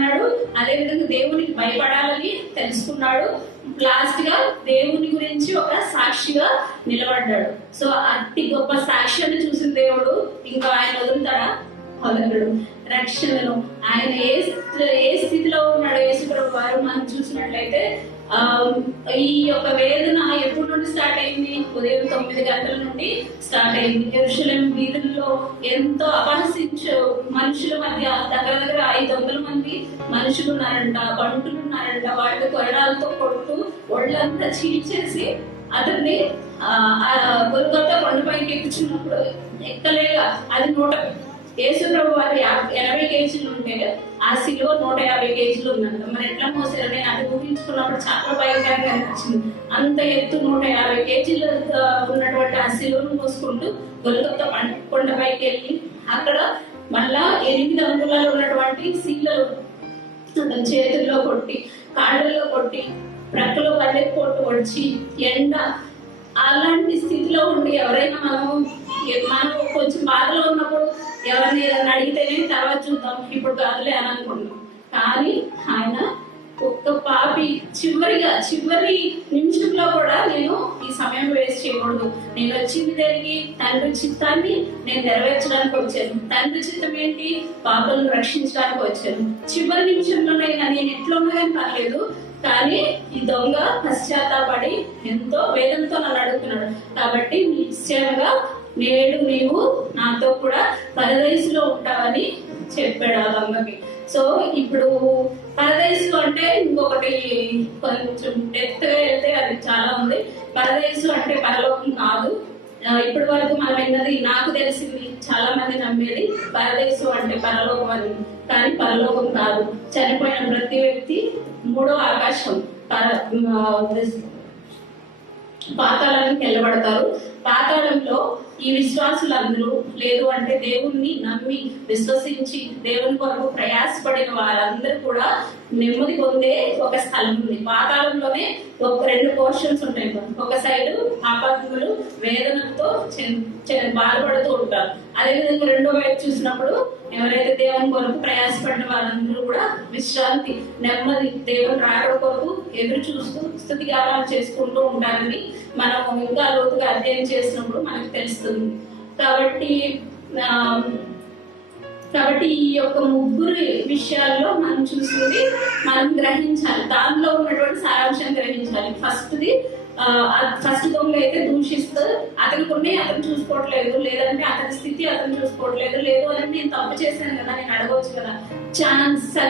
అన్నాడు. అదేవిధంగా దేవునికి భయపడాలని తెలుసుకున్నాడు. లాస్ట్ గా దేవుని గురించి ఒక సాక్షిగా నిలబడ్డాడు. సో అతి గొప్ప సాక్ష్యాన్ని చూసిన దేవుడు ఇంకా ఆయన వదులుతాడా? వదలడు. రక్షణను ఆయన ఏ స్థితిలో ఉన్నాడు యేసుప్రభు వారు మనం చూసినట్లయితే ఈ యొక్క వేదన ఎప్పటి నుండి స్టార్ట్ అయింది? ఉదయం 9 గంటల నుండి స్టార్ట్ అయింది. యెరూషలేము వీధుల్లో ఎంతో అపహసించు మనుషుల మధ్య దగ్గర 500 మంది మనుషులు ఉన్నారంట, బంటులు ఉన్నారంట. వాళ్ళు కొరడాలతో కొడుతూ ఒళ్ళంతా చీల్చేసి అతన్ని గొల్గొతా కొండపైకి ఎక్కుచున్నప్పుడు ఎక్కలేక అది యేసుప్రభు వారు 80 కేజీలు ఉంటే ఆ శిలువ 150 కేజీలు ఉన్నంత. మరి ఎట్లా మోసారు? నేను అది ఊహించుకున్నప్పుడు చాలా భయంకరంగా అనిపించింది. అంత ఎత్తు 150 కేజీలు ఉన్నటువంటి ఆ శిలువను మోసుకుంటూ గొల్గొతా కొండపైకి వెళ్ళి అక్కడ మళ్ళా 8 అంగుళాలు ఉన్నటువంటి శీలలు చేతుల్లో కొట్టి, కాళ్ళల్లో కొట్టి, ప్రక్కలో పోటు వచ్చి ఎండ అలాంటి స్థితిలో ఉండి ఎవరైనా మనం కొంచెం బాధలో ఉన్నప్పుడు ఎవరిని ఏదైనా అడిగితేనే తర్వాత చూద్దాం, ఇప్పుడు కాదులే అని అనుకుంటాం. కానీ ఆయన ఒక్క పాపి చివరి నిమిషంలో కూడా నేను ఈ సమయం వేస్ట్ చేయకూడదు, నేను వచ్చింది తిరిగి తండ్రి చిత్తాన్ని నేను నెరవేర్చడానికి వచ్చాను. తండ్రి చిత్తం ఏంటి? పాపలను రక్షించడానికి వచ్చాను. చివరి నిమిషంలోనైనా నేను ఎట్లా ఉన్నా కానీ పర్లేదు, కానీ ఈ దొంగ పశ్చాత్తాపడి ఎంతో వేదంతో నన్ను అడుగుతున్నాడు కాబట్టి నిశ్చయంగా నేడు నీవు నాతో కూడా పరదేశంలో ఉంటావని చెప్పాడు ఆ దొంగకి. సో ఇప్పుడు పరదేశం అంటే ఇంకొకటి కొంచెం డెప్త్ గా వెళ్తే అది చాలా ఉంది. పరదేశం అంటే పరలోకం కాదు. ఇప్పటి వరకు మనం విన్నది, నాకు తెలిసింది, చాలా మంది నమ్మేది పరదేశం అంటే పరలోకం అని. కానీ పరలోకం కాదు. చనిపోయిన ప్రతి వ్యక్తి 3వ ఆకాశం పాతాళానికి వెళ్ళబడతారు. పాతాళంలో ఈ విశ్వాసులందరూ, లేదు అంటే దేవుణ్ణి నమ్మి విశ్వసించి దేవుని కొరకు ప్రయాసపడిన వారందరూ కూడా నెమ్మది పొందే ఒక స్థలం ఉంది. పాతాళంలోనే ఒక 2 పోర్షన్స్ ఉంటాయి. ఒక సైడ్ పాపాత్ములు వేదనతో బాధపడుతూ ఉంటారు. అదేవిధంగా రెండో వైపు చూసినప్పుడు ఎవరైతే దేవుని కొరకు ప్రయాసపడిన వారందరూ కూడా విశ్రాంతి, నెమ్మది, దేవుని రాకడ కొరకు ఎదురు చూస్తూ స్తుతిగానాలు చేసుకుంటూ ఉంటారని మనం ఇంకా లోతుగా అధ్యయనం చేసినప్పుడు మనకు తెలుస్తుంది. కాబట్టి ఈ యొక్క 3 విషయాల్లో మనం చూసింది మనం గ్రహించాలి. దానిలో ఉన్నటువంటి సారాంశాన్ని గ్రహించాలి. ఫస్ట్ దొంగ అయితే దూషిస్తూ అతనికి ఉన్నాయి అతను చూసుకోవట్లేదు, లేదంటే అతని స్థితి అతను చూసుకోవట్లేదు, లేదు అని నేను తప్పు చేశాను కదా, నేను అడగవచ్చు కదా, ఛాన్స్